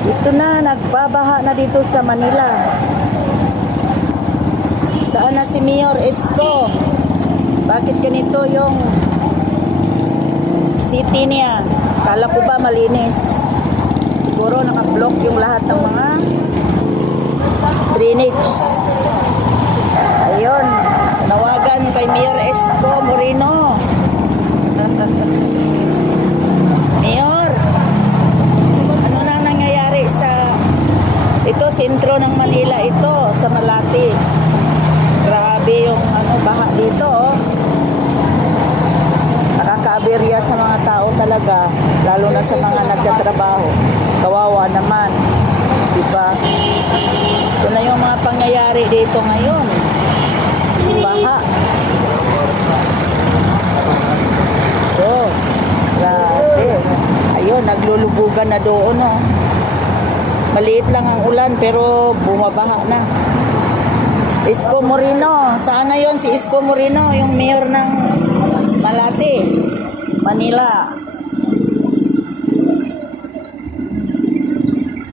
Ito na, nagbabaha na dito sa Manila. Saan na si Mayor Isko? Bakit ganito yung city niya? Kala ko ba malinis? Siguro nakablock yung lahat ng mga drainage. Ayun, nawagan kay Mayor Isko Moreno. Mayor, ano na nangyayari sa ito, sentro ng Manila ito, sa Malate. Grabe yung baha dito, oh. Nakakaaberya sa mga tao talaga, lalo na sa mga nagtatrabaho. Kawawa naman, diba? Ito na yung mga pangyayari dito ngayon. Baha. Oh, grabe. Ayun, naglulubugan na doon, oh. Maliit lang ang ulan pero bumabaha na. Isko Moreno, saan na yon si Isko Moreno, yung mayor ng Malate, Manila.